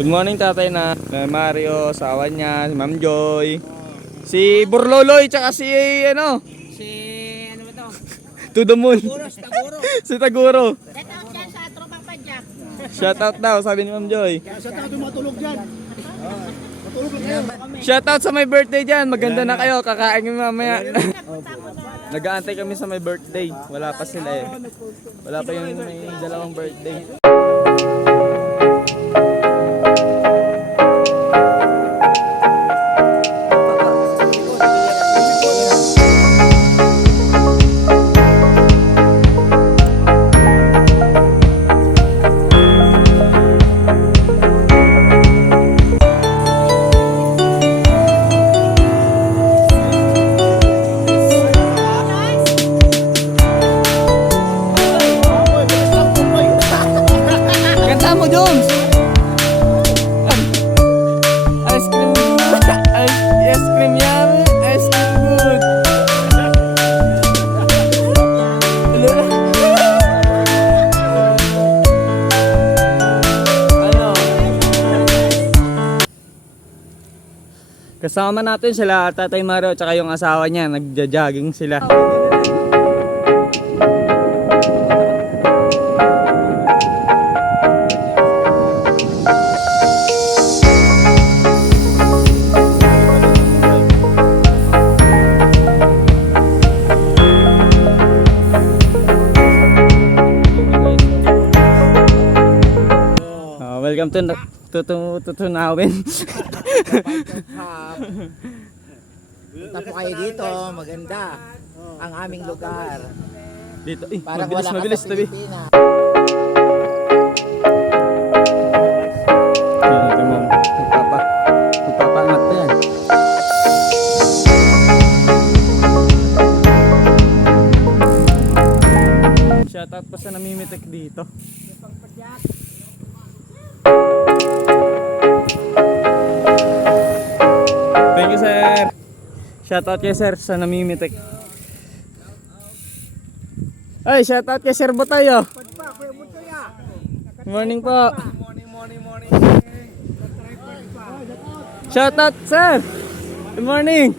Good morning tatay na Mario, asawa niya, si Ma'am Joy, si Burloloy, tsaka si ano? Si ano ba to? To the moon. Taguro. Si Taguro. Shout out dyan sa tropang padyak. Shout out daw, sabi ni Ma'am Joy. Shout out yung matulog dyan. Matulog lang kayo. Shout out sa may birthday dyan. Maganda na kayo, kakain kami mamaya. Nagpunta ko na. Nag-aantay kami sa may birthday. Wala pa sila eh. Wala pa yung may dalawang birthday. Kanta mo, Jones! Ice cream good! Ice cream yummy! Ice cream good! Ano? Kasama natin sila, Tatay Mario, tsaka yung asawa niya, nagja-jogging sila. Welcome to Tunawin. Punta po kayo dito, maganda ang aming lugar. Dito, Parang mabilis, wala mabilis, ka sa tabi. Pilipinas. Yan, ito mo. Magpapaangat na yan. Shoutout pa sa namimitik dito. Thank you, sir. Shoutout kay sir sa namimitik. Ay, shoutout kay Sir Botayo. Morning po. Morning. Shoutout, sir. Good morning.